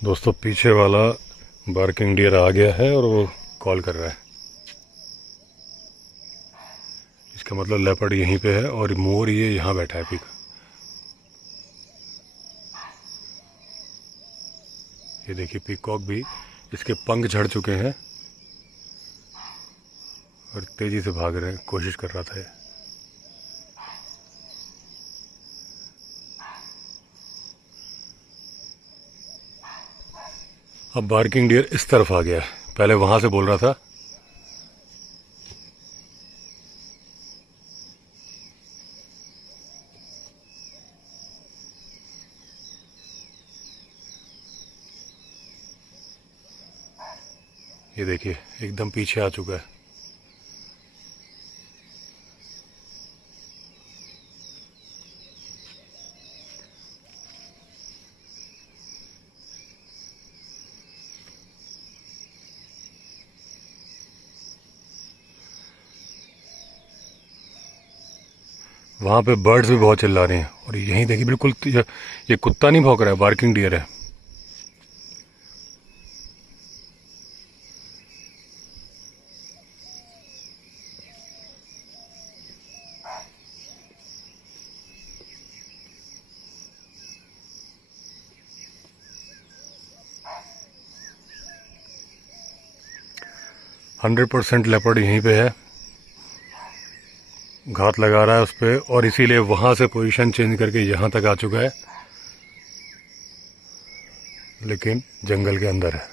दोस्तों पीछे वाला बार्किंग डियर आ गया है और वो कॉल कर रहा है। इसका मतलब लेपर्ड यहीं पे है और मोर ये यहाँ बैठा है पीक। ये देखिए पीकॉक भी, इसके पंख झड़ चुके हैं और तेजी से भाग रहे हैं, कोशिश कर रहा था ये। अब बार्किंग डियर इस तरफ आ गया है, पहले वहां से बोल रहा था। ये देखिए एकदम पीछे आ चुका है। वहां पे बर्ड्स भी बहुत चिल्ला रहे हैं और यहीं देखिए बिल्कुल ये कुत्ता नहीं भौंक रहा है, बार्किंग डियर है। 100% लेपर्ड यहीं पे है, घात लगा रहा है उस पर और इसीलिए वहां से पोजीशन चेंज करके यहां तक आ चुका है, लेकिन जंगल के अंदर है।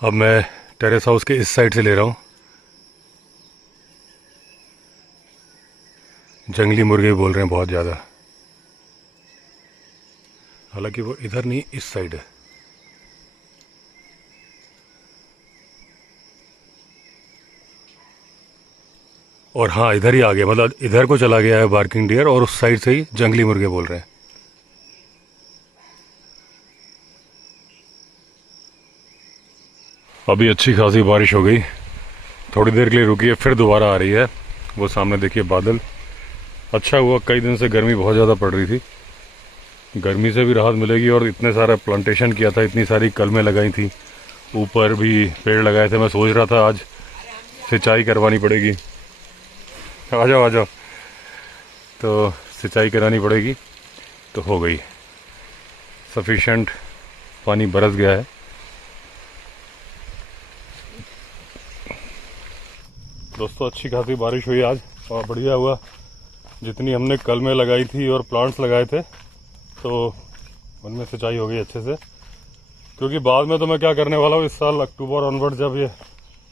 अब मैं टेरेस हाउस के इस साइड से ले रहा हूं। जंगली मुर्गे बोल रहे हैं बहुत ज़्यादा, हालांकि वो इधर नहीं इस साइड है। और हाँ इधर ही आ गया, मतलब इधर को चला गया है बार्किंग डियर और उस साइड से ही जंगली मुर्गे बोल रहे हैं। अभी अच्छी खासी बारिश हो गई, थोड़ी देर के लिए रुकी है, फिर दोबारा आ रही है। वो सामने देखिए बादल। अच्छा हुआ, कई दिन से गर्मी बहुत ज़्यादा पड़ रही थी, गर्मी से भी राहत मिलेगी। और इतने सारा प्लांटेशन किया था, इतनी सारी कलमें लगाई थी, ऊपर भी पेड़ लगाए थे। मैं सोच रहा था आज सिंचाई करवानी पड़ेगी। आ जाओ आ जाओ। तो सिंचाई करानी पड़ेगी, तो हो गई, सफिशेंट पानी बरस गया है। दोस्तों अच्छी खासी बारिश हुई आज और बढ़िया हुआ। जितनी हमने कलमें लगाई थी और प्लांट्स लगाए थे तो उनमें सिंचाई हो गई अच्छे से। क्योंकि बाद में तो मैं क्या करने वाला हूँ, इस साल अक्टूबर ऑनवर्ड जब ये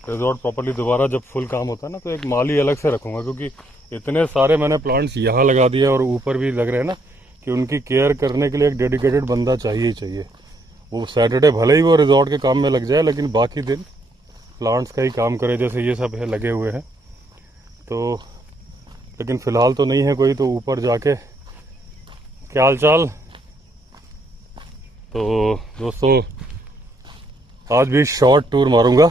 रिजॉर्ट प्रॉपर्ली दोबारा जब फुल काम होता है ना, तो एक माली अलग से रखूंगा। क्योंकि इतने सारे मैंने प्लांट्स यहाँ लगा दिए और ऊपर भी लग रहे हैं ना, कि उनकी केयर करने के लिए एक डेडिकेटेड बंदा चाहिए ही चाहिए। वो सैटरडे भले ही वो रिजॉर्ट के काम में लग जाए, लेकिन बाकी दिन प्लांट्स का ही काम करे। जैसे ये सब है लगे हुए हैं, तो लेकिन फिलहाल तो नहीं है कोई, तो ऊपर जाके क्या हाल चाल। तो दोस्तों आज भी शॉर्ट टूर मारूंगा,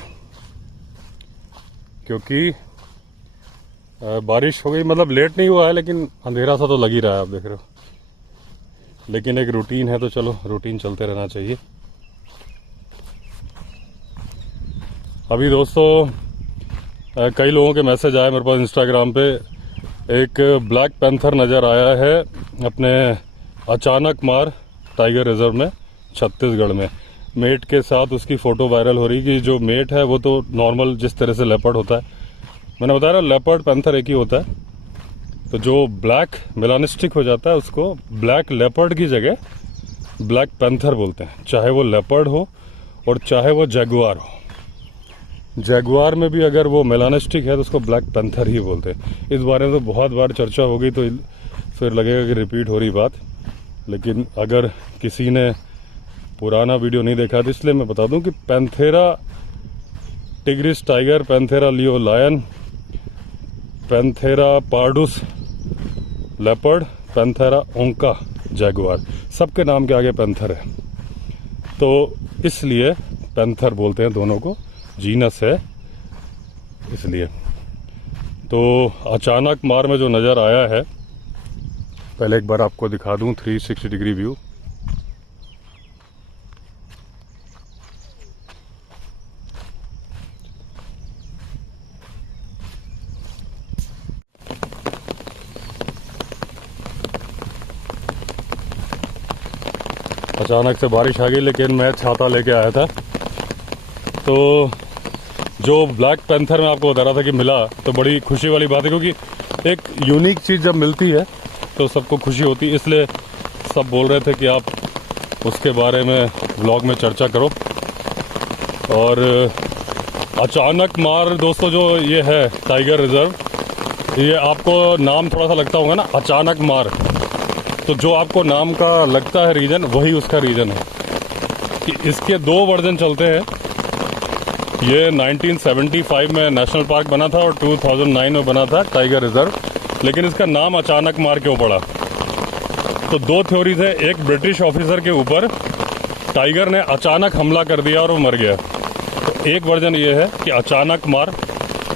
क्योंकि बारिश हो गई, मतलब लेट नहीं हुआ है लेकिन अंधेरा सा तो लग ही रहा है, आप देख रहे हो। लेकिन एक रूटीन है, तो चलो रूटीन चलते रहना चाहिए। अभी दोस्तों कई लोगों के मैसेज आए मेरे पास इंस्टाग्राम पे। एक ब्लैक पैंथर नज़र आया है अपने अचानक मार टाइगर रिजर्व में छत्तीसगढ़ में, मेट के साथ उसकी फ़ोटो वायरल हो रही। कि जो मेट है वो तो नॉर्मल जिस तरह से लेपर्ड होता है, मैंने बताया ना लेपर्ड पैंथर एक ही होता है। तो जो ब्लैक मेलानिस्टिक हो जाता है उसको ब्लैक लेपर्ड की जगह ब्लैक पैंथर बोलते हैं, चाहे वो लेपर्ड हो और चाहे वो जैगुआर हो। जैगुआर में भी अगर वो मेलानिस्टिक है तो उसको ब्लैक पैंथर ही बोलते हैं। इस बारे में तो बहुत बार चर्चा हो गई, तो फिर लगेगा कि रिपीट हो रही बात। लेकिन अगर किसी ने पुराना वीडियो नहीं देखा तो इसलिए मैं बता दूं कि Panthera tigris tiger, Panthera leo lion, Panthera pardus leopard, Panthera onca jaguar, सबके नाम के आगे पैंथर है, तो इसलिए पैंथर बोलते हैं दोनों को। जीनस है इसलिए। तो अचानक मार में जो नज़र आया है, पहले एक बार आपको दिखा दूं 360 डिग्री व्यू। अचानक से बारिश आ गई, लेकिन मैं छाता लेके आया था। तो जो ब्लैक पैंथर मैं आपको बता रहा था कि मिला, तो बड़ी खुशी वाली बात है, क्योंकि एक यूनिक चीज़ जब मिलती है तो सबको खुशी होती है। इसलिए सब बोल रहे थे कि आप उसके बारे में व्लॉग में चर्चा करो। और अचानक मार दोस्तों जो ये है टाइगर रिजर्व, ये आपको नाम थोड़ा सा लगता होगा ना, अचानक मार। तो जो आपको नाम का लगता है रीजन, वही उसका रीजन है कि इसके 2 वर्जन चलते हैं। ये 1975 में नेशनल पार्क बना था और 2009 में बना था टाइगर रिजर्व। लेकिन इसका नाम अचानक मार क्यों पड़ा? तो 2 थ्योरीज है। एक, ब्रिटिश ऑफिसर के ऊपर टाइगर ने अचानक हमला कर दिया और वो मर गया। तो एक वर्जन ये है कि अचानक मार,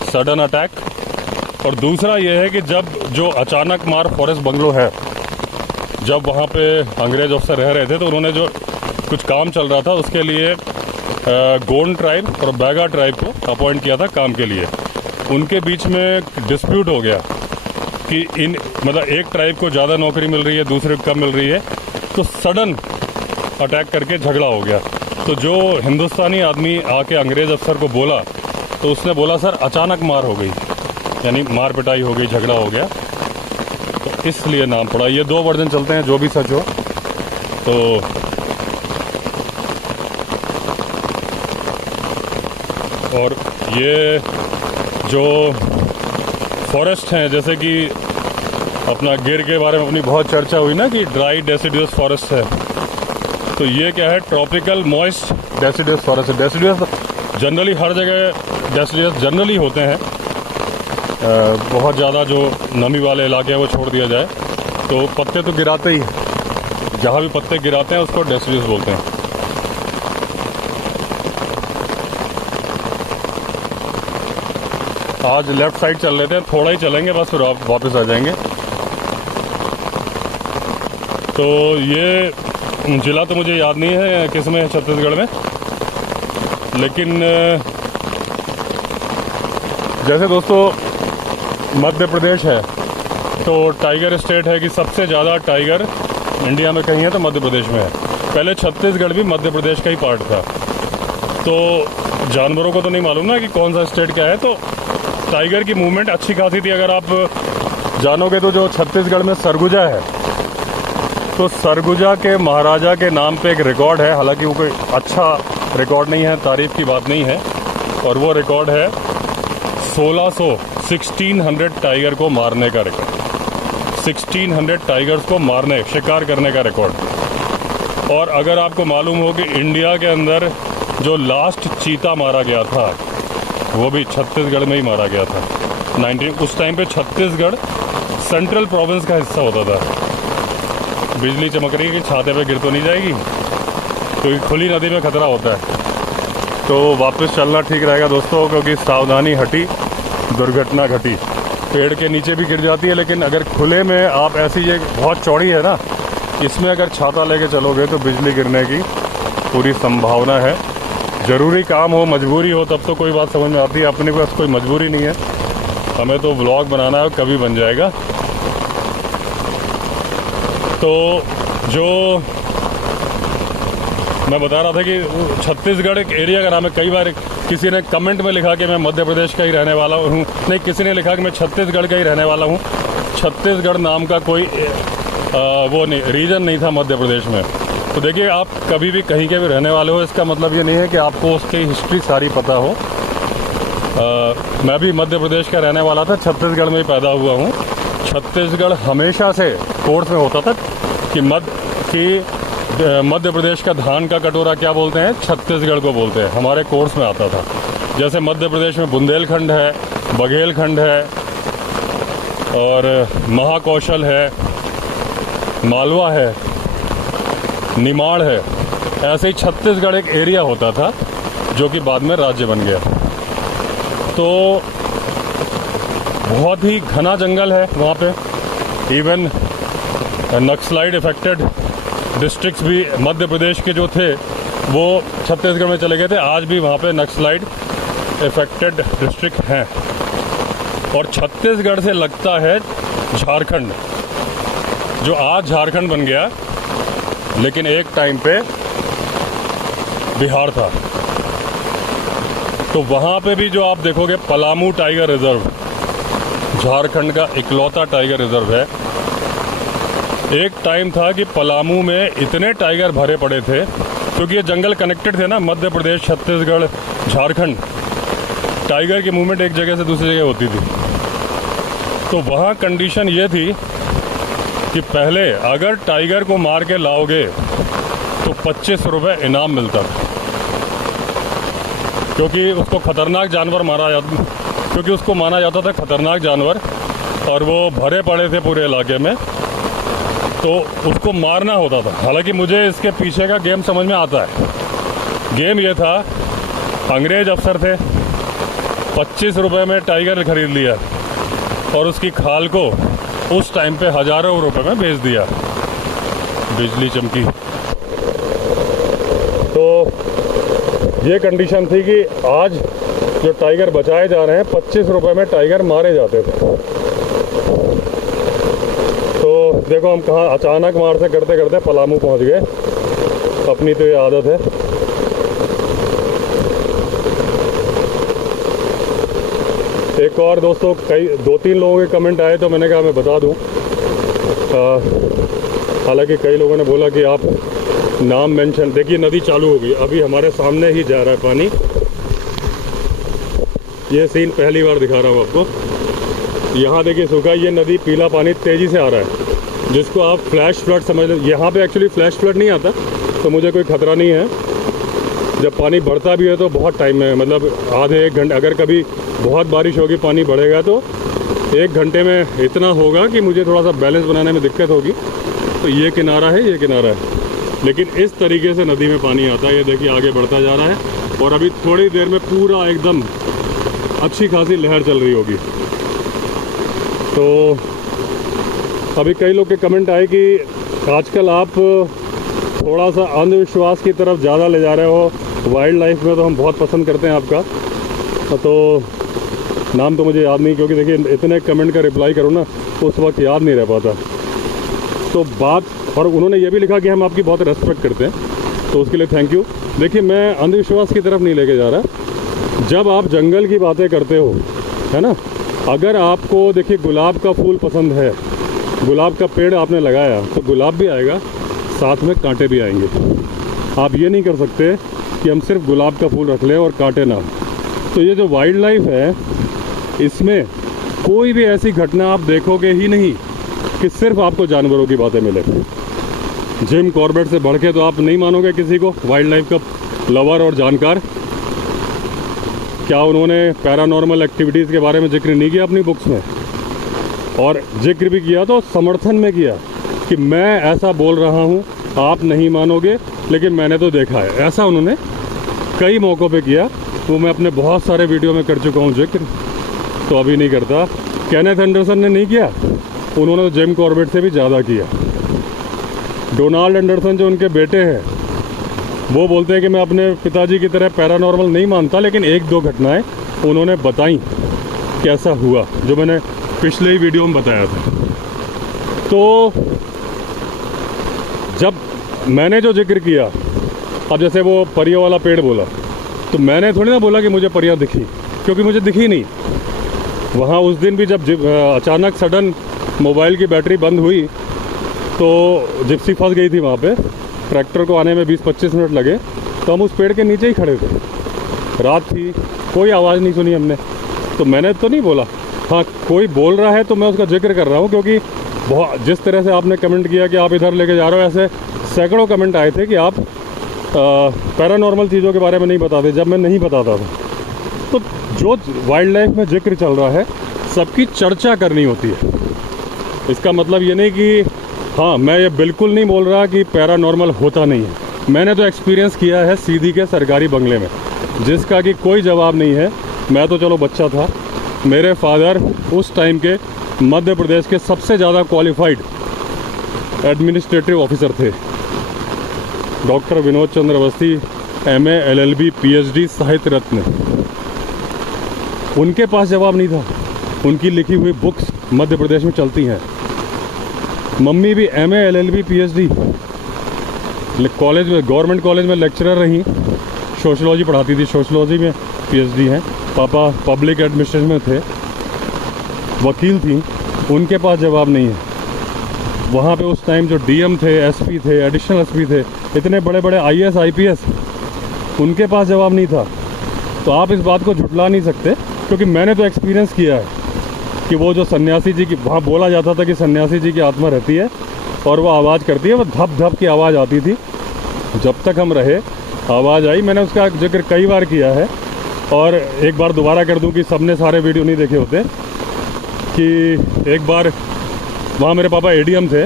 सडन अटैक। और दूसरा ये है कि जब जो अचानक मार फॉरेस्ट बंगलो है, जब वहाँ पे अंग्रेज अफसर रह रहे थे, तो उन्होंने जो कुछ काम चल रहा था उसके लिए गोंड ट्राइब और बैगा ट्राइब को अपॉइंट किया था काम के लिए। उनके बीच में डिस्प्यूट हो गया कि मतलब एक ट्राइब को ज़्यादा नौकरी मिल रही है, दूसरे को कम मिल रही है। तो सडन अटैक करके झगड़ा हो गया। तो जो हिंदुस्तानी आदमी आके अंग्रेज अफसर को बोला, तो उसने बोला सर अचानक मार हो गई, यानी मार पिटाई हो गई, झगड़ा हो गया, तो इसलिए नाम पड़ा। ये 2 वर्जन चलते हैं, जो भी सच हो। तो और ये जो फॉरेस्ट हैं, जैसे कि अपना गिर के बारे में अपनी बहुत चर्चा हुई ना कि ड्राई डेसिडुअस फॉरेस्ट है, तो ये क्या है? ट्रॉपिकल मॉइस्ट डेसिडुअस फॉरेस्ट है। डेसिडुअस जनरली हर जगह डेसिडुअस जनरली होते हैं, बहुत ज़्यादा जो नमी वाले इलाके हैं वो छोड़ दिया जाए तो पत्ते तो गिराते ही, जहाँ भी पत्ते गिराते हैं उसको डेसिडुअस बोलते हैं। आज लेफ्ट साइड चल लेते हैं, थोड़ा ही चलेंगे बस, फिर आप वापस आ जाएंगे। तो ये जिला तो मुझे याद नहीं है किस में है छत्तीसगढ़ में, लेकिन जैसे दोस्तों मध्य प्रदेश है तो टाइगर स्टेट है कि सबसे ज़्यादा टाइगर इंडिया में कहीं है तो मध्य प्रदेश में है। पहले छत्तीसगढ़ भी मध्य प्रदेश का ही पार्ट था। तो जानवरों को तो नहीं मालूम ना कि कौन सा स्टेट क्या है। तो टाइगर की मूवमेंट अच्छी खासी थी। अगर आप जानोगे तो जो छत्तीसगढ़ में सरगुजा है, तो सरगुजा के महाराजा के नाम पे एक रिकॉर्ड है, हालांकि वो कोई अच्छा रिकॉर्ड नहीं है, तारीफ की बात नहीं है, और वो रिकॉर्ड है 1600 टाइगर को मारने का रिकॉर्ड। 1600 टाइगर्स को मारने, शिकार करने का रिकॉर्ड। और अगर आपको मालूम हो कि इंडिया के अंदर जो लास्ट चीता मारा गया था वो भी छत्तीसगढ़ में ही मारा गया था। उस टाइम पे छत्तीसगढ़ सेंट्रल प्रोविंस का हिस्सा होता था। बिजली चमक रही है कि छाते पे गिर तो नहीं जाएगी, क्योंकि खुली नदी में खतरा होता है। तो वापस चलना ठीक रहेगा दोस्तों, क्योंकि सावधानी हटी दुर्घटना घटी। पेड़ के नीचे भी गिर जाती है, लेकिन अगर खुले में आप ऐसी, ये बहुत चौड़ी है ना, इसमें अगर छाता लेके चलोगे तो बिजली गिरने की पूरी संभावना है। ज़रूरी काम हो, मजबूरी हो, तब तो कोई बात समझ में आती है। अपने पास कोई मजबूरी नहीं है, हमें तो व्लॉग बनाना है, कभी बन जाएगा। तो जो मैं बता रहा था कि छत्तीसगढ़ एक एरिया का नाम है। कई बार किसी ने कमेंट में लिखा कि मैं मध्य प्रदेश का ही रहने वाला हूँ, नहीं, किसी ने लिखा कि मैं छत्तीसगढ़ का ही रहने वाला हूँ। छत्तीसगढ़ नाम का कोई वो नहीं, रीजन नहीं था मध्य प्रदेश में। तो देखिए, आप कभी भी कहीं के भी रहने वाले हो, इसका मतलब ये नहीं है कि आपको उसकी हिस्ट्री सारी पता हो। मैं भी मध्य प्रदेश का रहने वाला था, छत्तीसगढ़ में ही पैदा हुआ हूँ। छत्तीसगढ़ हमेशा से कोर्स में होता था कि मध्य प्रदेश का धान का कटोरा क्या बोलते हैं, छत्तीसगढ़ को बोलते हैं। हमारे कोर्स में आता था। जैसे मध्य प्रदेश में बुंदेलखंड है, बघेलखंड है, और महाकौशल है, मालवा है, निमाड़ है। ऐसे ही छत्तीसगढ़ एक एरिया होता था जो कि बाद में राज्य बन गया। तो बहुत ही घना जंगल है वहाँ पे। इवन नक्सलाइट इफेक्टेड डिस्ट्रिक्ट्स भी मध्य प्रदेश के जो थे वो छत्तीसगढ़ में चले गए थे। आज भी वहाँ पे नक्सलाइट इफेक्टेड डिस्ट्रिक्ट हैं। और छत्तीसगढ़ से लगता है झारखंड, जो आज झारखंड बन गया, लेकिन एक टाइम पे बिहार था। तो वहाँ पे भी जो आप देखोगे पलामू टाइगर रिजर्व झारखंड का इकलौता टाइगर रिजर्व है। एक टाइम था कि पलामू में इतने टाइगर भरे पड़े थे, क्योंकि ये जंगल कनेक्टेड थे ना, मध्य प्रदेश, छत्तीसगढ़, झारखंड। टाइगर की मूवमेंट एक जगह से दूसरी जगह होती थी। तो वहाँ कंडीशन ये थी कि पहले अगर टाइगर को मार के लाओगे तो 25 रुपये इनाम मिलता था, क्योंकि उसको खतरनाक जानवर माना जाता था खतरनाक जानवर, और वो भरे पड़े थे पूरे इलाके में, तो उसको मारना होता था। हालांकि मुझे इसके पीछे का गेम समझ में आता है। गेम ये था, अंग्रेज अफसर थे, 25 रुपये में टाइगर खरीद लिया और उसकी खाल को उस टाइम पे हज़ारों रुपए में बेच दिया। बिजली चमकी। तो ये कंडीशन थी कि आज जो टाइगर बचाए जा रहे हैं, 25 रुपये में टाइगर मारे जाते थे। तो देखो हम कहाँ अचानक मार से करते करते पलामू पहुंच गए। अपनी तो ये आदत है। एक और दोस्तों, कई 2-3 लोगों के कमेंट आए, तो मैंने कहा मैं बता दूं। हालांकि कई लोगों ने बोला कि आप नाम मेंशन, देखिए नदी चालू हो गई, अभी हमारे सामने ही जा रहा है पानी। ये सीन पहली बार दिखा रहा हूँ आपको। यहाँ देखिए सूखा, ये नदी पीला पानी तेज़ी से आ रहा है, जिसको आप फ्लैश फ्लड समझ लो। यहाँ पे एक्चुअली फ्लैश फ्लड नहीं आता, तो मुझे कोई ख़तरा नहीं है। जब पानी बढ़ता भी है तो बहुत टाइम में, मतलब आधे 1 घंटे, अगर कभी बहुत बारिश होगी, पानी बढ़ेगा तो 1 घंटे में इतना होगा कि मुझे थोड़ा सा बैलेंस बनाने में दिक्कत होगी। तो ये किनारा है, ये किनारा है, लेकिन इस तरीके से नदी में पानी आता है। ये देखिए आगे बढ़ता जा रहा है और अभी थोड़ी देर में पूरा एकदम अच्छी खासी लहर चल रही होगी। तो अभी कई लोग के कमेंट आए कि आजकल आप थोड़ा सा अंधविश्वास की तरफ ज़्यादा ले जा रहे हो। वाइल्ड लाइफ में तो हम बहुत पसंद करते हैं आपका, तो नाम तो मुझे याद नहीं, क्योंकि देखिए इतने कमेंट का रिप्लाई करूँ ना तो उस वक्त याद नहीं रह पाता। तो बात, और उन्होंने ये भी लिखा कि हम आपकी बहुत रेस्पेक्ट करते हैं, तो उसके लिए थैंक यू। देखिए मैं अंधविश्वास की तरफ नहीं लेके जा रहा। जब आप जंगल की बातें करते हो, है ना, अगर आपको देखिए गुलाब का फूल पसंद है, गुलाब का पेड़ आपने लगाया, तो गुलाब भी आएगा, साथ में कांटे भी आएंगे। आप ये नहीं कर सकते कि हम सिर्फ गुलाब का फूल रख लें और कांटे ना। तो ये जो वाइल्ड लाइफ है, इसमें कोई भी ऐसी घटना आप देखोगे ही नहीं कि सिर्फ आपको जानवरों की बातें मिले। जिम कॉर्बेट से बढ़ के तो आप नहीं मानोगे किसी को, वाइल्ड लाइफ का लवर और जानकार। क्या उन्होंने पैरानॉर्मल एक्टिविटीज़ के बारे में जिक्र नहीं किया अपनी बुक्स में? और जिक्र भी किया तो समर्थन में किया कि मैं ऐसा बोल रहा हूँ, आप नहीं मानोगे, लेकिन मैंने तो देखा है। ऐसा उन्होंने कई मौक़ों पे किया, वो मैं अपने बहुत सारे वीडियो में कर चुका हूँ जिक्र, तो अभी नहीं करता। केनेथ एंडरसन ने नहीं किया, उन्होंने तो जिम कॉर्बेट से भी ज़्यादा किया। डोनाल्ड एंडरसन जो उनके बेटे हैं, वो बोलते हैं कि मैं अपने पिताजी की तरह पैरानॉर्मल नहीं मानता, लेकिन 1-2 घटनाएं उन्होंने बताई कैसा हुआ, जो मैंने पिछले ही वीडियो में बताया था। तो जब मैंने जो जिक्र किया, अब जैसे वो परियों वाला पेड़ बोला, तो मैंने थोड़ी ना बोला कि मुझे परियां दिखी, क्योंकि मुझे दिखी नहीं। वहाँ उस दिन भी जब अचानक सडन मोबाइल की बैटरी बंद हुई, तो जिप्सी फंस गई थी वहाँ पे, ट्रैक्टर को आने में 20-25 मिनट लगे, तो हम उस पेड़ के नीचे ही खड़े थे। रात थी, कोई आवाज़ नहीं सुनी हमने, तो मैंने तो नहीं बोला। हाँ, कोई बोल रहा है तो मैं उसका जिक्र कर रहा हूँ, क्योंकि बहुत जिस तरह से आपने कमेंट किया कि आप इधर लेके जा रहे हो, ऐसे सैकड़ों कमेंट आए थे कि आप पैरानॉर्मल चीज़ों के बारे में नहीं बताते, जब मैं नहीं बताता था। तो जो वाइल्ड लाइफ में जिक्र चल रहा है, सबकी चर्चा करनी होती है। इसका मतलब ये नहीं कि हाँ, मैं ये बिल्कुल नहीं बोल रहा कि पैरानॉर्मल होता नहीं है। मैंने तो एक्सपीरियंस किया है सीधी के सरकारी बंगले में, जिसका कि कोई जवाब नहीं है। मैं तो चलो बच्चा था, मेरे फादर उस टाइम के मध्य प्रदेश के सबसे ज़्यादा क्वालिफाइड एडमिनिस्ट्रेटिव ऑफिसर थे। Doctor Vinod Chandra Awasthi, MA LLB PhD साहित्य रत्न। उनके पास जवाब नहीं था। उनकी लिखी हुई बुक्स मध्य प्रदेश में चलती हैं। मम्मी भी MA LLB PhD कॉलेज में, गवर्नमेंट कॉलेज में लेक्चरर रही, सोशलॉजी पढ़ाती थी, सोशलॉजी में PhD हैं। पापा पब्लिक एडमिनिस्ट्रेशन में थे, वकील थी। उनके पास जवाब नहीं है। वहाँ पे उस टाइम जो DM थे, SP थे, एडिशनल SP थे, इतने बड़े बड़े IAS IPS, उनके पास जवाब नहीं था। तो आप इस बात को झुटला नहीं सकते, क्योंकि मैंने तो एक्सपीरियंस किया है कि वो जो सन्यासी जी की, वहाँ बोला जाता था कि सन्यासी जी की आत्मा रहती है और वो आवाज़ करती है, वो धप धप की आवाज़ आती थी। जब तक हम रहे आवाज़ आई। मैंने उसका जिक्र कई बार किया है और एक बार दोबारा कर दूं कि सबने सारे वीडियो नहीं देखे होते, कि एक बार वहाँ मेरे पापा ADM थे,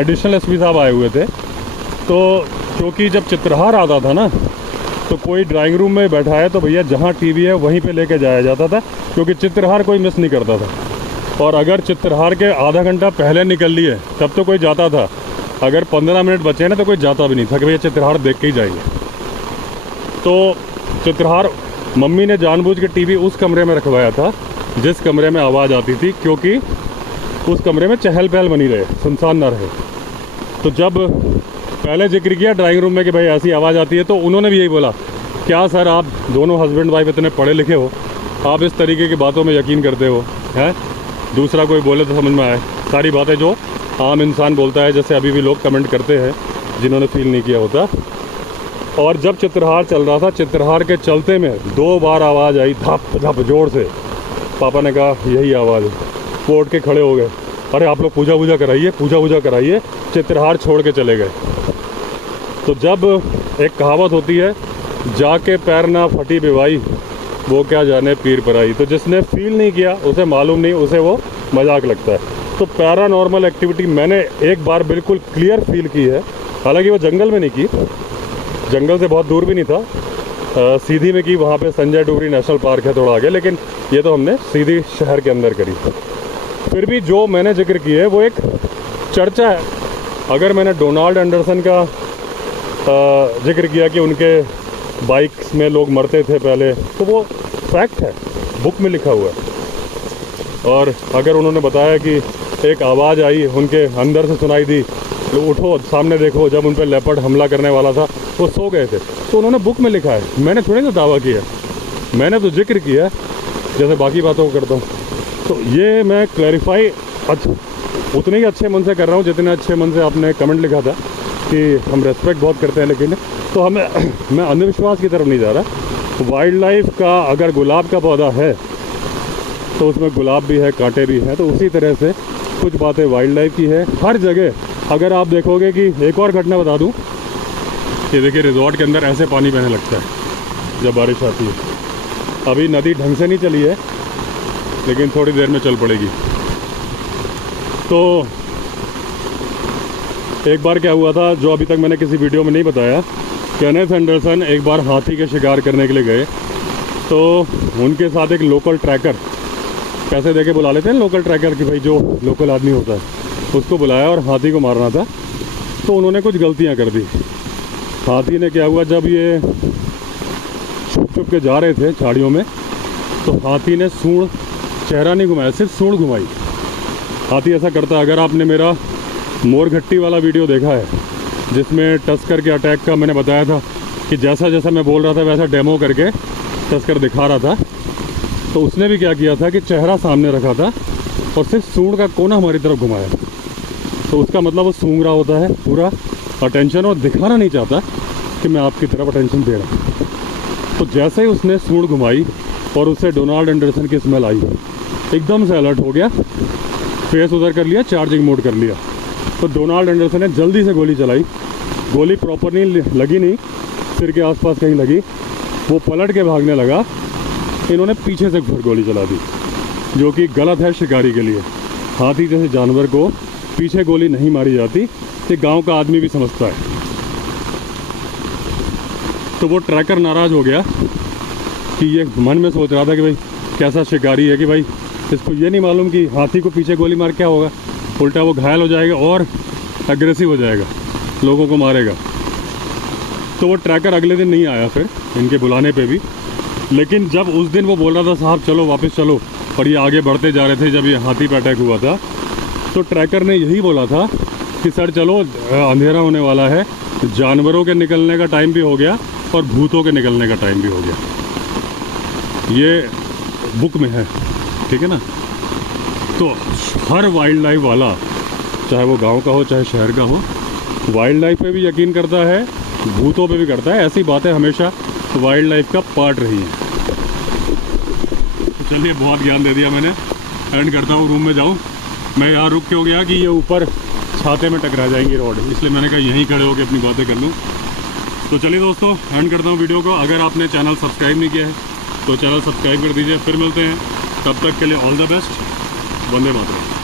एडिशनल SP साहब आए हुए थे। तो क्योंकि जब चित्रहार आता था ना, तो कोई ड्राइंग रूम में बैठा है तो भैया जहाँ TV है वहीं पे लेके जाया जाता था, क्योंकि चित्रहार कोई मिस नहीं करता था। और अगर चित्रहार के आधा घंटा पहले निकल लिए तब तो कोई जाता था, अगर 15 मिनट बचे ना तो कोई जाता भी नहीं था कि भैया चित्रहार देख के ही जाएंगे। तो चित्रहार मम्मी ने जानबूझ के TV उस कमरे में रखवाया था जिस कमरे में आवाज़ आती थी, क्योंकि उस कमरे में चहल पहल बनी रहे, सुनसान ना रहे। तो जब पहले जिक्र किया ड्राइंग रूम में कि भाई ऐसी आवाज़ आती है, तो उन्होंने भी यही बोला, क्या सर आप दोनों हस्बैंड वाइफ इतने पढ़े लिखे हो, आप इस तरीके की बातों में यकीन करते हो हैं? दूसरा कोई बोले तो समझ में आए। सारी बातें जो आम इंसान बोलता है, जैसे अभी भी लोग कमेंट करते हैं जिन्होंने फील नहीं किया होता। और जब चित्रहार चल रहा था, चित्रहार के चलते में 2 बार आवाज़ आई, धप धप जोर से। पापा ने कहा यही आवाज़ है। वो उठ के खड़े हो गए, अरे आप लोग पूजा वूजा कराइए, पूजा वूजा कराइए। चित्रहार छोड़ के चले गए। तो जब एक कहावत होती है, जाके पैर ना फटी बिवाई, वो क्या जाने पीर पराई। तो जिसने फील नहीं किया उसे मालूम नहीं, उसे वो मजाक लगता है। तो पैरानॉर्मल एक्टिविटी मैंने एक बार बिल्कुल क्लियर फील की है। हालांकि वो जंगल में नहीं की, जंगल से बहुत दूर भी नहीं था, सीधी में की। वहाँ पे संजय डुगरी नेशनल पार्क है थोड़ा आगे, लेकिन ये तो हमने सीधी शहर के अंदर करी। फिर भी जो मैंने जिक्र किया है वो एक चर्चा है। अगर मैंने डोनाल्ड एंडरसन का जिक्र किया कि उनके बाइक्स में लोग मरते थे पहले, तो वो फैक्ट है, बुक में लिखा हुआ है। और अगर उन्होंने बताया कि एक आवाज़ आई उनके अंदर से सुनाई दी, तो उठो सामने देखो, जब उन पर लेपर्ड हमला करने वाला था वो सो गए थे, तो उन्होंने बुक में लिखा है। मैंने थोड़ी ना दावा किया, मैंने तो जिक्र किया जैसे बाकी बातों को करता हूँ। तो ये मैं क्लैरिफाई उतने ही अच्छे मन से कर रहा हूँ जितने अच्छे मन से आपने कमेंट लिखा था कि हम रेस्पेक्ट बहुत करते हैं, लेकिन तो हमें मैं अंधविश्वास की तरफ नहीं जा रहा। वाइल्ड लाइफ का अगर गुलाब का पौधा है तो उसमें गुलाब भी है, कांटे भी हैं, तो उसी तरह से कुछ बातें वाइल्ड लाइफ की है हर जगह। अगर आप देखोगे कि एक और घटना बता दूं, कि देखिए रिजॉर्ट के अंदर ऐसे पानी बहने लगता है जब बारिश आती है। अभी नदी ढंग से नहीं चली है, लेकिन थोड़ी देर में चल पड़ेगी। तो एक बार क्या हुआ था जो अभी तक मैंने किसी वीडियो में नहीं बताया, केनेथ एंडरसन एक बार हाथी के शिकार करने के लिए गए। तो उनके साथ एक लोकल ट्रैकर, पैसे देके बुला लेते हैं लोकल ट्रैकर कि भाई जो लोकल आदमी होता है उसको बुलाया और हाथी को मारना था। तो उन्होंने कुछ गलतियां कर दी। हाथी ने क्या हुआ, जब ये छुप छुप के जा रहे थे झाड़ियों में, तो हाथी ने सूंड, चेहरा नहीं घुमाया, सिर्फ सूंड घुमाई। हाथी ऐसा करता है, अगर आपने मेरा मोरघट्टी वाला वीडियो देखा है जिसमें टस्कर के अटैक का मैंने बताया था कि जैसा जैसा मैं बोल रहा था वैसा डेमो करके टस्कर दिखा रहा था, तो उसने भी क्या किया था कि चेहरा सामने रखा था और सिर्फ सूंड का कोना हमारी तरफ घुमाया। तो उसका मतलब वो सूंघ रहा होता है पूरा अटेंशन, और दिखाना नहीं चाहता कि मैं आपकी तरफ अटेंशन दे रहा हूँ। तो जैसे ही उसने सूंड घुमाई और उससे डोनाल्ड एंडरसन की स्मेल आई, एकदम से अलर्ट हो गया, फेस उधर कर लिया, चार्जिंग मोड कर लिया। तो डोनाल्ड एंडरसन ने जल्दी से गोली चलाई। गोली प्रॉपर नहीं लगी, नहीं सिर के आसपास कहीं लगी, वो पलट के भागने लगा। इन्होंने पीछे से फिर गोली चला दी, जो कि गलत है शिकारी के लिए। हाथी जैसे जानवर को पीछे गोली नहीं मारी जाती, ये गांव का आदमी भी समझता है। तो वो ट्रैकर नाराज़ हो गया कि ये मन में सोच रहा था कि भाई कैसा शिकारी है कि भाई इसको ये नहीं मालूम कि हाथी को पीछे गोली मार क्या होगा, उल्टा वो घायल हो जाएगा और एग्रेसिव हो जाएगा, लोगों को मारेगा। तो वो ट्रैकर अगले दिन नहीं आया फिर इनके बुलाने पे भी। लेकिन जब उस दिन वो बोल रहा था साहब चलो वापस चलो, और ये आगे बढ़ते जा रहे थे जब ये हाथी पे अटैक हुआ था, तो ट्रैकर ने यही बोला था कि सर चलो अंधेरा होने वाला है, जानवरों के निकलने का टाइम भी हो गया और भूतों के निकलने का टाइम भी हो गया। ये बुक में है, ठीक है ना। तो हर वाइल्ड लाइफ वाला, चाहे वो गांव का हो चाहे शहर का हो, वाइल्ड लाइफ पे भी यकीन करता है, भूतों पे भी करता है। ऐसी बातें हमेशा वाइल्ड लाइफ का पार्ट रही है। तो चलिए बहुत ज्ञान दे दिया मैंने, एंड करता हूँ, रूम में जाऊँ। मैं यहाँ रुक क्यों गया कि ये ऊपर छाते में टकरा जाएंगी रोड, इसलिए मैंने कहा यहीं खड़े होकर अपनी बातें कर लूँ। तो चलिए दोस्तों एंड करता हूँ वीडियो को। अगर आपने चैनल सब्सक्राइब नहीं किया है तो चैनल सब्सक्राइब कर दीजिए। फिर मिलते हैं, तब तक के लिए all the best. Vande Mataram.